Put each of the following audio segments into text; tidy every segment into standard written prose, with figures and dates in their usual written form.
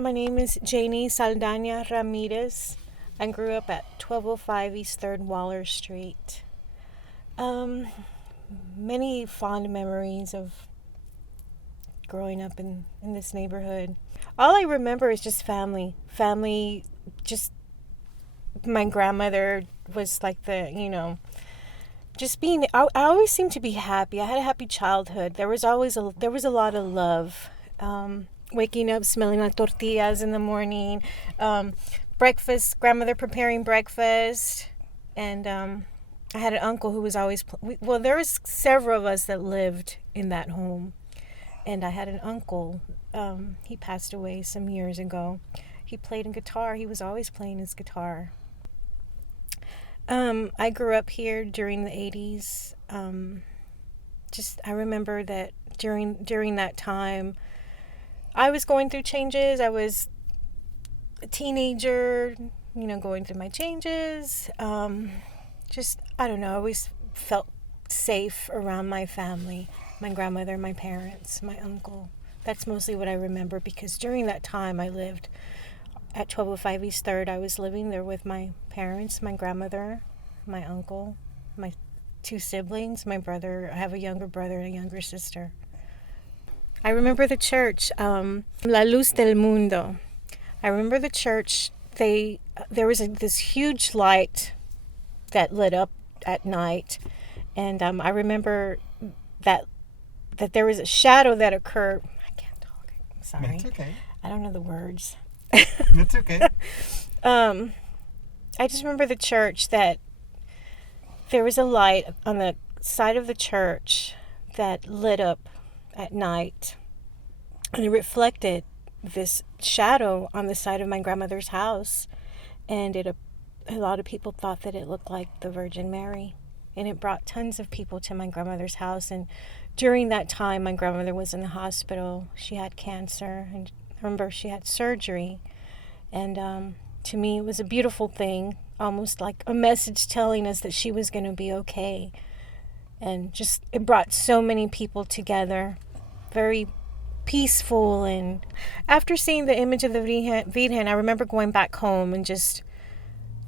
My name is Janie Saldana Ramirez. I grew up at 1205 East 3rd Waller Street. Um, Many fond memories of growing up in this neighborhood. All I remember is just family. Family, just my grandmother was like just being, I always seemed to be happy. I had a happy childhood. There was a lot of love. Waking up, smelling like tortillas in the morning, breakfast, grandmother preparing breakfast, and I had an uncle who was always, there was several of us that lived in that home, and I had an uncle, he passed away some years ago. He played in guitar. He was always playing his guitar. I grew up here during the 80s. I remember that during that time, I was going through changes. I was a teenager, going through my changes. I don't know, I always felt safe around my family, my grandmother, my parents, my uncle. That's mostly what I remember, because during that time I lived at 1205 East 3rd. I was living there with my parents, my grandmother, my uncle, my 2 siblings, my brother. I have a younger brother and a younger sister. I remember the church, La Luz del Mundo. I remember the church. There was this huge light that lit up at night, and I remember that there was a shadow that occurred. I can't talk. I'm sorry. It's okay. I don't know the words. It's okay. I just remember the church, that there was a light on the side of the church that lit up at night, and it reflected this shadow on the side of my grandmother's house, and a lot of people thought that it looked like the Virgin Mary, and it brought tons of people to my grandmother's house. And during that time, my grandmother was in the hospital. She had cancer, and I remember she had surgery, and to me it was a beautiful thing, almost like a message telling us that she was going to be okay. And just, it brought so many people together, very peaceful. And after seeing the image of the Virgen, I remember going back home and just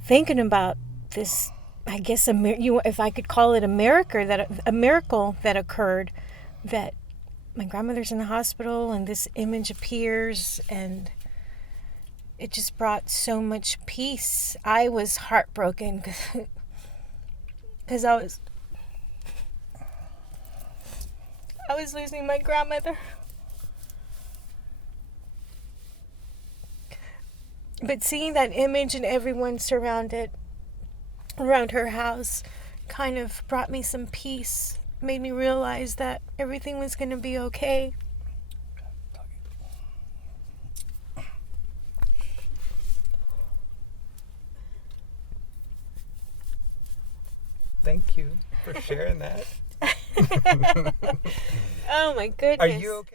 thinking about this, I guess, if I could call it a miracle that occurred, that my grandmother's in the hospital and this image appears, and it just brought so much peace. I was heartbroken because I was losing my grandmother. But seeing that image and everyone surrounded around her house kind of brought me some peace, made me realize that everything was going to be okay. Thank you for sharing that. Oh my goodness. Are you okay?